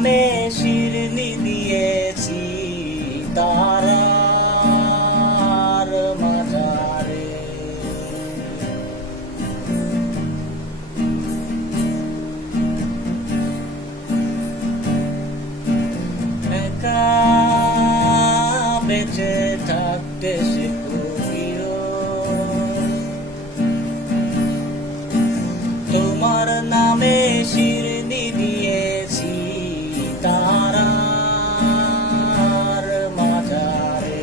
নামে শিরনি দিয়েছি তারার মাজারে। একা বেঁচে থাকতে শেখো প্রিয়, তোমার নামে শিরনি দিয়েছি তারার মাজারে।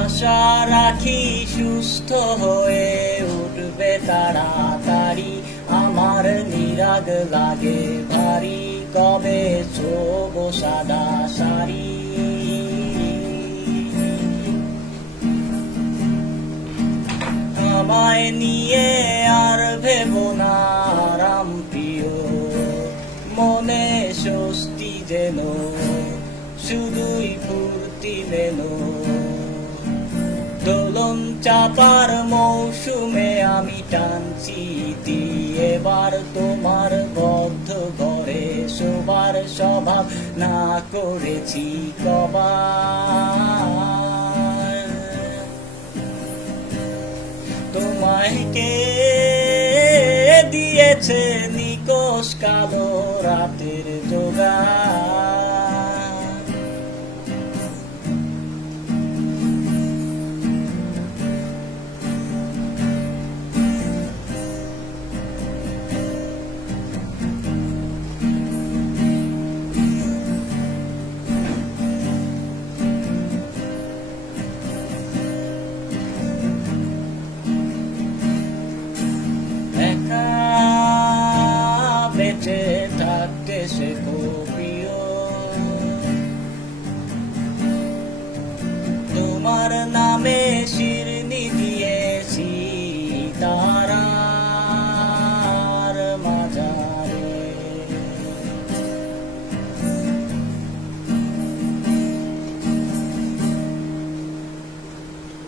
আশা রাখি সুস্থ হয়ে উঠবে তাড়াতাড়ি, আমার নিরাগ লাগে ভারী, কবে ছোব সাদা শাড়ি। আমায় নিয়ে আর ভেবো না আরাম প্রিয়, মনে স্বস্তি যেন শুধুই ফুর্তি মেন। দোলন চাপার মৌসুমে আমি টানছি ইতি, এবার তোমার বদ্ধ ঘরে শোবার স্বভাব না করেছি কবার। তোমায় কে দিয়েছে নিকশ কালো রাতের জোগাড়। একা বেঁচে থাকতে শেখো